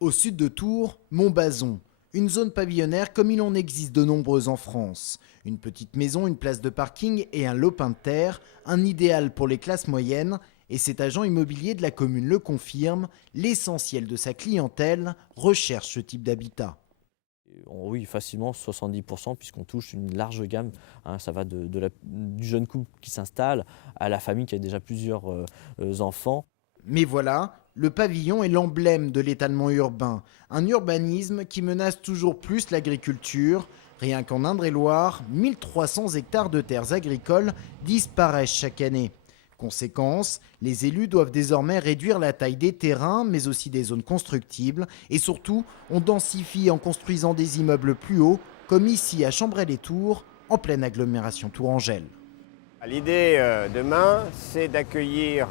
Au sud de Tours, Montbazon, une zone pavillonnaire comme il en existe de nombreuses en France. Une petite maison, une place de parking et un lopin de terre, un idéal pour les classes moyennes. Et cet agent immobilier de la commune le confirme, l'essentiel de sa clientèle recherche ce type d'habitat. Oui, facilement 70% puisqu'on touche une large gamme. Ça va du jeune couple qui s'installe à la famille qui a déjà plusieurs enfants. Mais voilà, le pavillon est l'emblème de l'étalement urbain, un urbanisme qui menace toujours plus l'agriculture. Rien qu'en Indre-et-Loire, 1300 hectares de terres agricoles disparaissent chaque année. Conséquence, les élus doivent désormais réduire la taille des terrains, mais aussi des zones constructibles. Et surtout, on densifie en construisant des immeubles plus hauts, comme ici à Chambray-les-Tours, en pleine agglomération tourangelle. L'idée demain, c'est d'accueillir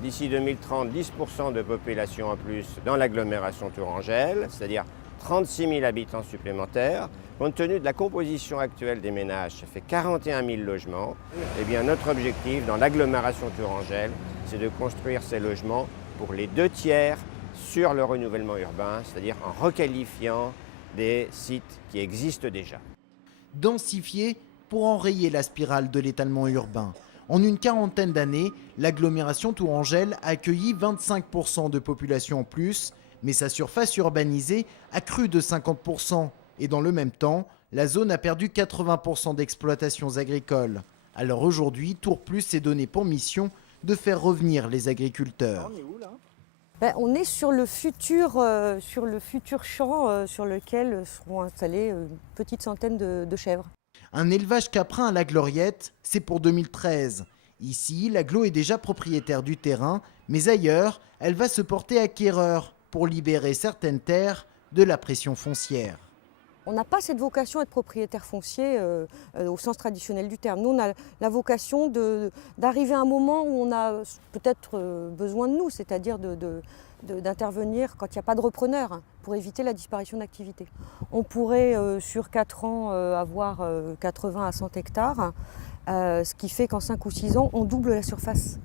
d'ici 2030 10% de population en plus dans l'agglomération tourangelle, c'est-à-dire 36 000 habitants supplémentaires. Compte tenu de la composition actuelle des ménages, ça fait 41 000 logements. Eh bien, notre objectif dans l'agglomération tourangelle, c'est de construire ces logements pour les 2/3 sur le renouvellement urbain, c'est-à-dire en requalifiant des sites qui existent déjà. Densifier pour enrayer la spirale de l'étalement urbain. En une quarantaine d'années, l'agglomération tourangelle a accueilli 25% de population en plus, mais sa surface urbanisée a cru de 50%. Et dans le même temps, la zone a perdu 80% d'exploitations agricoles. Alors aujourd'hui, Tours Plus s'est donné pour mission de faire revenir les agriculteurs. On est sur le futur champ sur lequel seront installées une petite centaine de chèvres. Un élevage caprin à la Gloriette, c'est pour 2013. Ici, l'agglo est déjà propriétaire du terrain, mais ailleurs, elle va se porter acquéreur pour libérer certaines terres de la pression foncière. On n'a pas cette vocation à être propriétaire foncier au sens traditionnel du terme. Nous, on a la vocation d'arriver à un moment où on a peut-être besoin de nous, c'est-à-dire d'intervenir quand il n'y a pas de repreneur pour éviter la disparition d'activité. On pourrait, sur 4 ans, avoir 80 à 100 hectares, ce qui fait qu'en 5 ou 6 ans, on double la surface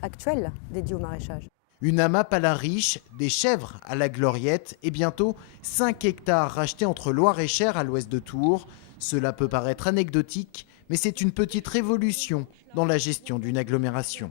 actuelle dédiée au maraîchage. Une AMAP à la riche, des chèvres à la Gloriette et bientôt 5 hectares rachetés entre Loire et Cher à l'ouest de Tours. Cela peut paraître anecdotique, mais c'est une petite révolution dans la gestion d'une agglomération.